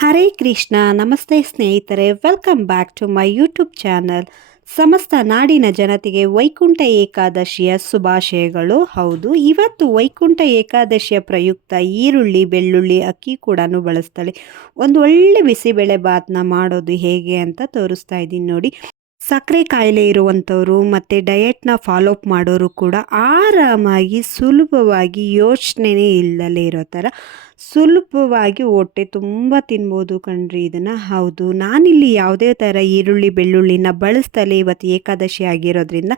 ಹರೇ ಕೃಷ್ಣ ನಮಸ್ತೆ ಸ್ನೇಹಿತರೆ, welcome back to my YouTube channel. ಸಮಸ್ತ ನಾಡಿನ ಜನತೆಗೆ ವೈಕುಂಠ ಏಕಾದಶಿಯ ಶುಭಾಶಯಗಳು. ಹೌದು, ಇವತ್ತು ವೈಕುಂಠ ಏಕಾದಶಿಯ ಪ್ರಯುಕ್ತ ಈರುಳ್ಳಿ, ಬೆಳ್ಳುಳ್ಳಿ, ಅಕ್ಕಿ ಕೂಡ ಬಳಸ್ತಾಳೆ. ಒಂದು ಒಳ್ಳೆ ಬಿಸಿಬೇಳೆ ಬಾತ್ನ ಮಾಡೋದು ಹೇಗೆ ಅಂತ ತೋರಿಸ್ತಾ ಇದ್ದೀನಿ ನೋಡಿ. ಸಕ್ಕರೆ ಕಾಯಿಲೆ ಇರುವಂಥವರು ಮತ್ತು ಡಯೆಟ್ನ ಫಾಲೋಅಪ್ ಮಾಡೋರು ಕೂಡ ಆರಾಮಾಗಿ ಸುಲಭವಾಗಿ ಯೋಚನೆನೇ ಇಲ್ಲದಲೇ ಇರೋ ಥರ ಸುಲಭವಾಗಿ ಹೊಟ್ಟೆ ತುಂಬ ತಿನ್ಬೋದು ಕಣ್ರಿ ಇದನ್ನು. ಹೌದು, ನಾನಿಲ್ಲಿ ಯಾವುದೇ ಥರ ಈರುಳ್ಳಿ ಬೆಳ್ಳುಳ್ಳಿನ ಬಳಸ್ತಲೇ ಇವತ್ತು ಏಕಾದಶಿ ಆಗಿರೋದ್ರಿಂದ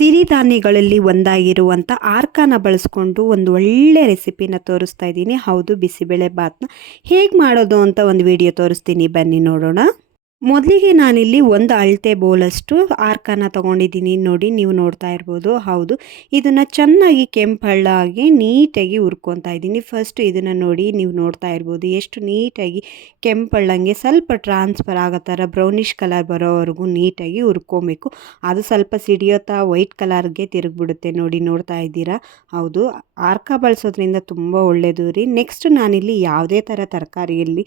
ಸಿರಿಧಾನ್ಯಗಳಲ್ಲಿ ಒಂದಾಗಿರುವಂಥ ಆರ್ಕಾನ ಬಳಸ್ಕೊಂಡು ಒಂದು ಒಳ್ಳೆ ರೆಸಿಪಿನ ತೋರಿಸ್ತಾ ಇದ್ದೀನಿ. ಹೌದು, ಬಿಸಿಬೇಳೆ ಬಾತ್ನ ಹೇಗೆ ಮಾಡೋದು ಅಂತ ಒಂದು ವಿಡಿಯೋ ತೋರಿಸ್ತೀನಿ, ಬನ್ನಿ ನೋಡೋಣ. ಮೊದಲಿಗೆ ನಾನಿಲ್ಲಿ ಒಂದು ಅಳತೆ ಬೌಲಷ್ಟು ಆರ್ಕಾನ ತೊಗೊಂಡಿದ್ದೀನಿ ನೋಡಿ, ನೀವು ನೋಡ್ತಾ ಇರ್ಬೋದು. ಹೌದು, ಇದನ್ನು ಚೆನ್ನಾಗಿ ಕೆಂಪಳ್ಳಾಗಿ ನೀಟಾಗಿ ಹುರ್ಕೊತಾ ಇದ್ದೀನಿ. ಫಸ್ಟ್ ಇದನ್ನು ನೋಡಿ, ನೀವು ನೋಡ್ತಾ ಇರ್ಬೋದು ಎಷ್ಟು ನೀಟಾಗಿ ಕೆಂಪಳ್ಳಂಗೆ ಸ್ವಲ್ಪ ಟ್ರಾನ್ಸ್ಫರ್ ಆಗೋ ಥರ ಬ್ರೌನಿಷ್ ಕಲರ್ ಬರೋವರೆಗೂ ನೀಟಾಗಿ ಹುರ್ಕೊಬೇಕು. ಅದು ಸ್ವಲ್ಪ ಸಿಡಿಯೋತಾ ವೈಟ್ ಕಲರ್ಗೆ ತಿರುಗಿಬಿಡುತ್ತೆ ನೋಡಿ, ನೋಡ್ತಾ ಇದ್ದೀರಾ. ಹೌದು, ಆರ್ಕ ಬಳಸೋದ್ರಿಂದ ತುಂಬ ಒಳ್ಳೆಯದು ರೀ. ನೆಕ್ಸ್ಟ್ ನಾನಿಲ್ಲಿ ಯಾವುದೇ ಥರ ತರಕಾರಿಯಲ್ಲಿ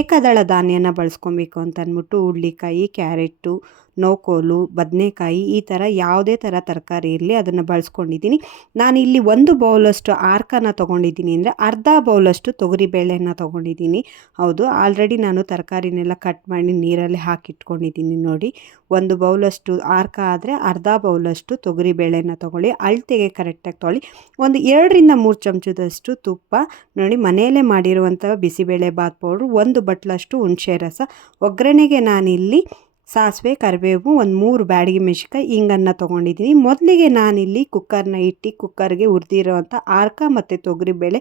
ಏಕದಳ ಧಾನ್ಯನ ಬಳಸ್ಕೊಬೇಕು ಅಂತ ಅಂದ್ಬಿಟ್ಟು ಹುಳ್ಳಿಕಾಯಿ, ಕ್ಯಾರೆಟು, ನೋಕೋಲು, ಬದನೆಕಾಯಿ ಈ ಥರ ಯಾವುದೇ ಥರ ತರಕಾರಿ ಇರಲಿ ಅದನ್ನು ಬಳಸ್ಕೊಂಡಿದ್ದೀನಿ. ನಾನಿಲ್ಲಿ ಒಂದು ಬೌಲಷ್ಟು ಆರ್ಕನ ತೊಗೊಂಡಿದ್ದೀನಿ ಅಂದರೆ ಅರ್ಧ ಬೌಲಷ್ಟು ತೊಗರಿಬೇಳೆನ ತೊಗೊಂಡಿದ್ದೀನಿ. ಹೌದು, ಆಲ್ರೆಡಿ ನಾನು ತರಕಾರಿನೆಲ್ಲ ಕಟ್ ಮಾಡಿ ನೀರಲ್ಲಿ ಹಾಕಿಟ್ಕೊಂಡಿದ್ದೀನಿ ನೋಡಿ. ಒಂದು ಬೌಲಷ್ಟು ಆರ್ಕ ಆದರೆ ಅರ್ಧ ಬೌಲಷ್ಟು ತೊಗರಿಬೇಳೆನ ತೊಗೊಳ್ಳಿ, ಅಳತೆಗೆ ಕರೆಕ್ಟಾಗಿ ತೊಗೊಳ್ಳಿ. ಒಂದು 2-3 ಚಮಚದಷ್ಟು ತುಪ್ಪ ನೋಡಿ, ಮನೆಯಲ್ಲೇ ಮಾಡಿರುವಂಥ ಬಿಸಿಬೇಳೆ ಬಾತ್ ಪೌಡ್ರು, ಒಂದು ಬಟ್ಲಷ್ಟು ಹುಣಸೆ ರಸ. ಒಗ್ಗರಣೆಗೆ ನಾನಿಲ್ಲಿ ಸಾಸಿವೆ, ಕರಿಬೇವು, ಒಂದು 3 ಬ್ಯಾಡಗಿ ಮೆಣಸಿನ್ಕಾಯಿ, ಹಿಂಗನ್ನು ತೊಗೊಂಡಿದ್ದೀನಿ. ಮೊದಲಿಗೆ ನಾನಿಲ್ಲಿ ಕುಕ್ಕರ್ನ ಇಟ್ಟು ಕುಕ್ಕರ್ಗೆ ಹುರಿದಿರೋವಂಥ ಆರ್ಕ ಮತ್ತು ತೊಗರಿಬೇಳೆ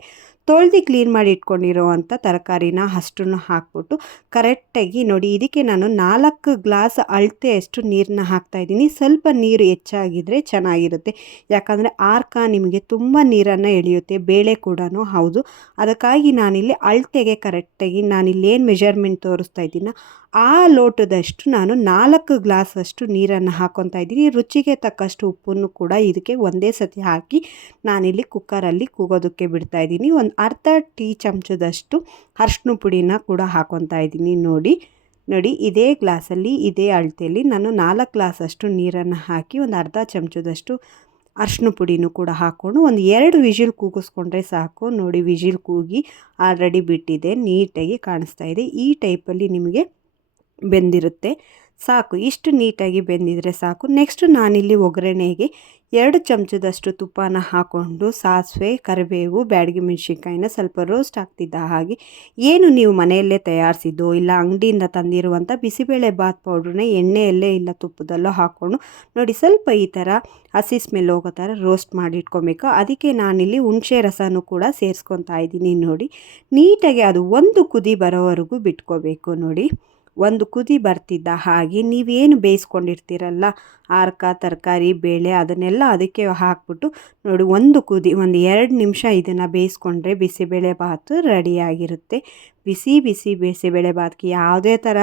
ತೊಳೆದು ಕ್ಲೀನ್ ಮಾಡಿ ಇಟ್ಕೊಂಡಿರೋವಂಥ ತರಕಾರಿನ ಅಷ್ಟನ್ನು ಹಾಕ್ಬಿಟ್ಟು ಕರೆಕ್ಟಾಗಿ ನೋಡಿ, ಇದಕ್ಕೆ ನಾನು 4 ಗ್ಲಾಸ್ ಅಳತೆಯಷ್ಟು ನೀರನ್ನ ಹಾಕ್ತಾಯಿದ್ದೀನಿ. ಸ್ವಲ್ಪ ನೀರು ಹೆಚ್ಚಾಗಿದ್ದರೆ ಚೆನ್ನಾಗಿರುತ್ತೆ, ಯಾಕಂದರೆ ಆರ್ಕ ನಿಮಗೆ ತುಂಬ ನೀರನ್ನು ಎಳೆಯುತ್ತೆ, ಬೇಳೆ ಕೂಡ. ಹೌದು, ಅದಕ್ಕಾಗಿ ನಾನಿಲ್ಲಿ ಅಳತೆಗೆ ಕರೆಕ್ಟಾಗಿ ನಾನಿಲ್ಲಿ ಏನು ಮೆಜರ್ಮೆಂಟ್ ತೋರಿಸ್ತಾ ಇದ್ದೀನೋ ಆ ಲೋಟದಷ್ಟು ನಾನು 4 ಗ್ಲಾಸಷ್ಟು ನೀರನ್ನು ಹಾಕ್ಕೊತಾ ಇದ್ದೀನಿ. ರುಚಿಗೆ ತಕ್ಕಷ್ಟು ಉಪ್ಪನ್ನು ಕೂಡ ಇದಕ್ಕೆ ಒಂದೇ ಸತಿ ಹಾಕಿ ನಾನಿಲ್ಲಿ ಕುಕ್ಕರಲ್ಲಿ ಕೂಗೋದಕ್ಕೆ ಬಿಡ್ತಾಯಿದ್ದೀನಿ. ಒಂದು ಅರ್ಧ ಟೀ ಚಮಚದಷ್ಟು ಅರಿಶಿನ ಪುಡಿನ ಕೂಡ ಹಾಕ್ಕೊತಾ ಇದ್ದೀನಿ ನೋಡಿ. ಇದೇ ಗ್ಲಾಸಲ್ಲಿ ಇದೇ ಅಳತೆಯಲ್ಲಿ ನಾನು 4 ಗ್ಲಾಸಷ್ಟು ನೀರನ್ನು ಹಾಕಿ ಒಂದು ಅರ್ಧ ಚಮಚದಷ್ಟು ಅರಿಶಿನ ಪುಡಿನೂ ಕೂಡ ಹಾಕ್ಕೊಂಡು ಒಂದು 2 ವಿಜಿಲ್ ಕೂಗಿಸ್ಕೊಂಡ್ರೆ ಸಾಕು ನೋಡಿ. ವಿಜಿಲ್ ಕೂಗಿ ಆಲ್ರೆಡಿ ಬಿಟ್ಟಿದೆ, ನೀಟಾಗಿ ಕಾಣಿಸ್ತಾ ಇದೆ. ಈ ಟೈಪಲ್ಲಿ ನಿಮಗೆ ಬೆಂದಿರುತ್ತೆ ಸಾಕು, ಇಷ್ಟು ನೀಟಾಗಿ ಬೆಂದಿದ್ರೆ ಸಾಕು. ನೆಕ್ಸ್ಟ್ ನಾನಿಲ್ಲಿ ಒಗ್ಗರಣೆಗೆ 2 ಚಮಚದಷ್ಟು ತುಪ್ಪನ ಹಾಕ್ಕೊಂಡು ಸಾಸಿವೆ, ಕರಿಬೇವು, ಬ್ಯಾಡಗಿ ಮೆಣಸಿನ್ಕಾಯಿನ ಸ್ವಲ್ಪ ರೋಸ್ಟ್ ಆಗ್ತಿದ್ದ ಹಾಗೆ ಏನು ನೀವು ಮನೆಯಲ್ಲೇ ತಯಾರಿಸಿದ್ದೋ ಇಲ್ಲ ಅಂಗಡಿಯಿಂದ ತಂದಿರುವಂಥ ಬಿಸಿಬೇಳೆ ಬಾತ್ ಪೌಡ್ರನ್ನ ಎಣ್ಣೆಯಲ್ಲೇ ಇಲ್ಲ ತುಪ್ಪದಲ್ಲೋ ಹಾಕ್ಕೊಂಡು ನೋಡಿ ಸ್ವಲ್ಪ ಈ ಥರ ಹಸಿ ಸ್ಮೆಲ್ ಹೋಗೋ ಥರ ರೋಸ್ಟ್ ಮಾಡಿ ಇಟ್ಕೊಬೇಕು. ಅದಕ್ಕೆ ನಾನಿಲ್ಲಿ ಹುಣಸೆ ರಸನೂ ಕೂಡ ಸೇರಿಸ್ಕೊತಾ ಇದ್ದೀನಿ ನೋಡಿ. ನೀಟಾಗಿ ಅದು ಒಂದು ಕುದಿ ಬರೋವರೆಗೂ ಬಿಟ್ಕೋಬೇಕು ನೋಡಿ. ಒಂದು ಕುದಿ ಬರ್ತಿದ್ದ ಹಾಗೆ ನೀವೇನು ಬೇಯಿಸ್ಕೊಂಡಿರ್ತೀರಲ್ಲ ಆರ್ಕ, ತರಕಾರಿ, ಬೇಳೆ ಅದನ್ನೆಲ್ಲ ಅದಕ್ಕೆ ಹಾಕ್ಬಿಟ್ಟು ನೋಡಿ ಒಂದು ಕುದಿ ಒಂದು 2 ನಿಮಿಷ ಇದನ್ನು ಬೇಯಿಸ್ಕೊಂಡ್ರೆ ಬಿಸಿಬೇಳೆ ಬಾತು ರೆಡಿಯಾಗಿರುತ್ತೆ. ಬಿಸಿ ಬಿಸಿ ಬಿಸಿಬೇಳೆ ಬಾತ್ಗೆ ಯಾವುದೇ ಥರ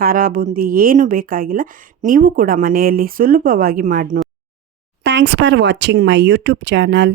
ಖಾರ ಬೂಂದಿ ಏನೂ ಬೇಕಾಗಿಲ್ಲ, ನೀವು ಕೂಡ ಮನೆಯಲ್ಲಿ ಸುಲಭವಾಗಿ ಮಾಡಿ ನೋಡಿ. Thanks for watching my YouTube channel.